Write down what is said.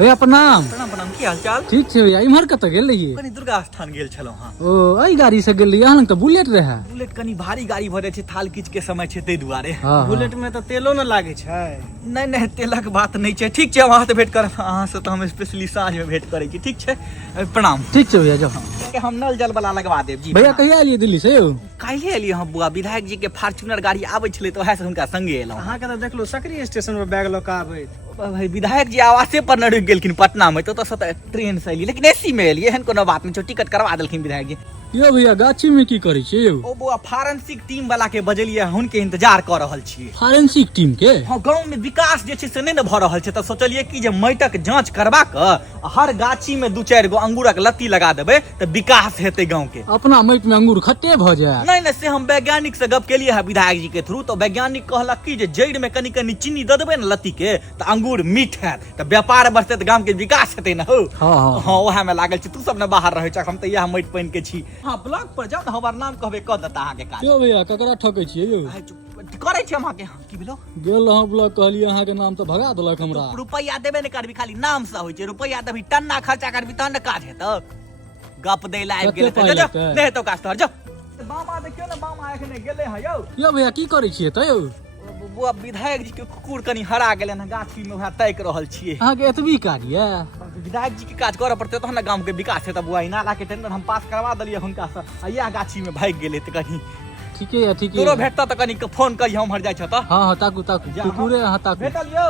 भैया प्रणाम। प्रणाम प्रणाम, की हाल चाल? ठीक है भैया। इम्हर कत गेल रहिए? कनी दुर्गा स्थान गेल छलौ हां। ओ एहि गाड़ी से गेल रहिए? अहाँ लग तऽ बुलेट रहे। बुलेट कनी भारी गाड़ी भरे छै, थाल किच के समय छै तै दुआरे। बुलेट में तो तेलो न लागे छै। नहीं नहीं, तेलक बात नहीं छै। ठीक छै, वहां से भेंट करब। अहाँ से तो हम स्पेशली साँझ में भेंट करे छी। ठीक छै, प्रणाम। ठीक छै भैया, जाओ। के हम नल जल वाला लगवा देब जी। भैया कहिया एलिए दिल्ली से यौ? काल्हि एलिए हम बुआ। विधायक जी के फॉर्च्यूनर गाड़ी आबै छलै तो ओहे से हुनका संगे एलौ। अहाँ के तो देखलो सकरी स्टेशन पर बैग लऽ के आबैत। भाई विधायक जी आवासे पर न रुक गेलखिन पटना में, तो से ट्रेन से एलिए, लेकिन एसी में एलिए। एहन कोनो बात नहीं छै, टिकट करवा देलखिन विधायक जी। यो भैया गाछी में की करे छियै यौ? ओ बुआ फॉरेंसिक टीम वाला के बजलिए, हुनके इंतजार कर रहल छियै। फॉरेंसिक टीम के? हाँ, गांव में विकास जे छै से नहीं न भ रहल छै, तो सोचलिए कि जे माटिक जांच करवा क हर गाछी में 2-4 गो अंगूरक लत्ती लगा देबै तो विकास हेतै गांव के। अपना माटि में अंगूर खट्टे भ जाए? नहीं नहीं, से हम वैज्ञानिक से गप केलिए है विधायक जी के थ्रू, तो वैज्ञानिक कहलक कि जे जड़ में कनी कनी चीनी द देबै न लत्ती के तो अंगूर मीठ हैत, तो व्यापार बढ़तै तो गांव के विकास हेतै न हो। हाँ हाँ, ओहे में लागल छी। तू सब न बाहर रहै छ, हम त यह माटि पानि के छी। हाँ, ब्लॉक पर जाओ न, हमर नाम कहबे क देता अहाँ के काज। यो भैया ककरा ठकै छियै यौ? करे छी हम अहाँ के। की भेलो? गेल रहौं ब्लॉक, कहलिए अहाँ के नाम तो भगा देलक हमरा। रुपया देबे नहीं करबी, खाली नाम से होय छै। रुपया देबी, टन्ना खर्चा करबी तहन न काज हेतौ। गप दै ला आबि गेल कते पाइ लेतै? नहीं हेतौ काज तोहर। जो बामा देखियो न, बामा एखने गेले है यौ। यो भैया की करे छियै त यौ? बुआ विधायक जी के कुकुर कनी हरा गेलै न, गाछी में वएह ताकि रहल छियै। अहाँ के एतबी कार्य? विधायक जी के काज करऽ पड़तै तहन न गांव के विकास हेतै बुआ। नाला के टेंडर हम पास करवा देलियै हुनका से, आ यह गाछी में भागि गेलै त कनी। ठीके है, ठीके तोरो है। भेटता त कनी फोन करी, हम हर जाइ छ त। हाँ हाँ, ताकू ताकू, कुकुरे हाँ ताकू। भेटल यौ?